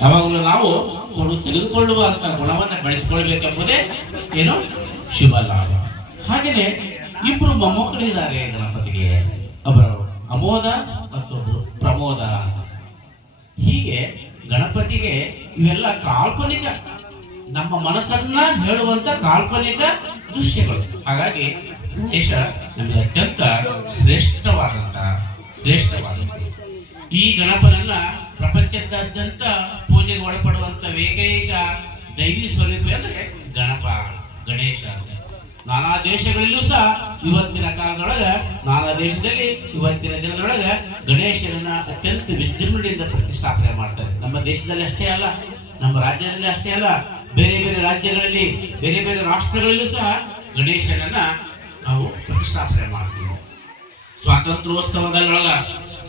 ಯಾವಾಗಲೂ ನಾವು ತೆಗೆದುಕೊಳ್ಳುವಂತ ಗುಣವನ್ನು ಬೆಳೆಸಿಕೊಳ್ಬೇಕೆಂಬುದೇ ಏನು ಶುಭ ಲಾಭ. ಹಾಗೆಯೇ ಇಬ್ರು ಮೊಮ್ಮಕ್ಕಳಿದ್ದಾರೆ ಗಣಪತಿಗೆ, ಒಬ್ಬರು ಅಮೋದ ಮತ್ತೊಬ್ಬರು ಪ್ರಮೋದ. ಹೀಗೆ ಗಣಪತಿಗೆ ಇವೆಲ್ಲ ಕಾಲ್ಪನಿಕ, ನಮ್ಮ ಮನಸ್ಸನ್ನ ಹೇಳುವಂತ ಕಾಲ್ಪನಿಕ ದೃಶ್ಯಗಳು. ಹಾಗಾಗಿ ಗಣೇಶ ನಮಗೆ ಅತ್ಯಂತ ಶ್ರೇಷ್ಠವಾದಂತ ಈ ಗಣಪನನ್ನ ಪ್ರಪಂಚದಾದ್ಯಂತ ಪೂಜೆಗೆ ಒಳಪಡುವಂತ ಏಕೈಕ ದೈವಿ ಸ್ವರೂಪ ಅಂದ್ರೆ ಗಣೇಶ. ನಾನಾ ದೇಶಗಳಲ್ಲೂ ಸಹ ಇವತ್ತಿನ ಕಾಲದೊಳಗ, ನಾನಾ ದೇಶದಲ್ಲಿ ಇವತ್ತಿನ ದಿನದೊಳಗ ಗಣೇಶನನ್ನ ಅತ್ಯಂತ ವಿಜೃಂಭಣೆಯಿಂದ ಪ್ರತಿಷ್ಠಾಪನೆ ಮಾಡ್ತಾರೆ. ನಮ್ಮ ದೇಶದಲ್ಲಿ ಅಷ್ಟೇ ಅಲ್ಲ, ನಮ್ಮ ರಾಜ್ಯದಲ್ಲಿ ಅಷ್ಟೇ ಅಲ್ಲ, ಬೇರೆ ಬೇರೆ ರಾಜ್ಯಗಳಲ್ಲಿ, ಬೇರೆ ಬೇರೆ ರಾಷ್ಟ್ರಗಳಲ್ಲೂ ಸಹ ಗಣೇಶನನ್ನ ನಾವು ಪ್ರತಿಷ್ಠಾಪನೆ ಮಾಡ್ತೀವಿ. ಸ್ವಾತಂತ್ರ್ಯೋತ್ಸವದೊಳಗ,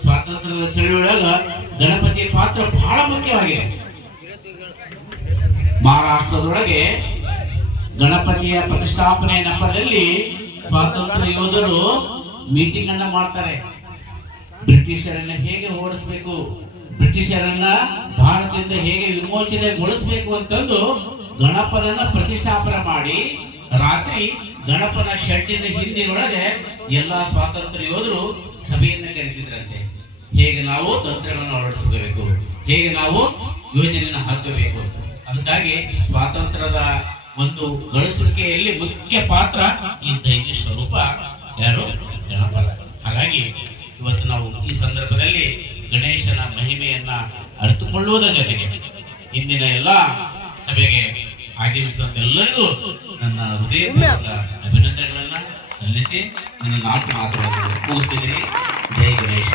ಸ್ವಾತಂತ್ರ್ಯದ ಚಳುವಳಿಯೊಳಗ ಗಣಪತಿಯ ಪಾತ್ರ ಬಹಳ ಮುಖ್ಯವಾಗಿದೆ. ಮಹಾರಾಷ್ಟ್ರದೊಳಗೆ ಗಣಪತಿಯ ಪ್ರತಿಷ್ಠಾಪನೆ ನೆಪದಲ್ಲಿ ಸ್ವಾತಂತ್ರ್ಯ ಯೋಧರು ಮೀಟಿಂಗ್ ಅನ್ನ ಮಾಡ್ತಾರೆ. ಬ್ರಿಟಿಷರನ್ನ ಹೇಗೆ ಓಡಿಸ್ಬೇಕು, ಬ್ರಿಟಿಷರನ್ನ ಭಾರತದಿಂದ ಹೇಗೆ ವಿಮೋಚನೆಗೊಳಿಸಬೇಕು ಅಂತಂದು ಗಣಪನನ್ನ ಪ್ರತಿಷ್ಠಾಪನೆ ಮಾಡಿ, ರಾತ್ರಿ ಗಣಪನ ಶೆಡ್ಡಿನ ಹಿಂದಿನೊಳಗೆ ಎಲ್ಲಾ ಸ್ವಾತಂತ್ರ್ಯ ಯೋಧರು ಸಭೆಯನ್ನ ಕರೆದಿದ್ರಂತೆ. ಹೇಗೆ ನಾವು ತಂತ್ರಗಳನ್ನು ಅಳವಡಿಸಬೇಕು, ಹೇಗೆ ನಾವು ಯೋಜನೆಯನ್ನು ಹಾಕಬೇಕು. ಅದಕ್ಕಾಗಿ ಸ್ವಾತಂತ್ರ್ಯದ ಒಂದು ಗಳಿಸುವಿಕೆಯಲ್ಲಿ ಮುಖ್ಯ ಪಾತ್ರ ಈ ದೈವಿ ಸ್ವರೂಪ ಯಾರು? ಗಣಪನ. ಹಾಗಾಗಿ ಇವತ್ತು ನಾವು ಈ ಸಂದರ್ಭದಲ್ಲಿ ಗಣೇಶನ ಮಹಿಮೆಯನ್ನ ಅರಿತುಕೊಳ್ಳುವುದರ ಜೊತೆಗೆ ಇಂದಿನ ಎಲ್ಲಾ ಸಭೆಗೆ ಆಗಮಿಸಿದಂತ ಎಲ್ಲರಿಗೂ ನನ್ನ ಹೃದಯಪೂರ್ವಕ ಅಭಿನಂದನೆಗಳನ್ನ ಸಲ್ಲಿಸಿ ನನ್ನ ನಾಲ್ಕು ಮಾತುಗಳನ್ನು ಮುಗಿಸ್ತಿದ್ದೀನಿ. ಜೈ ಗಣೇಶ.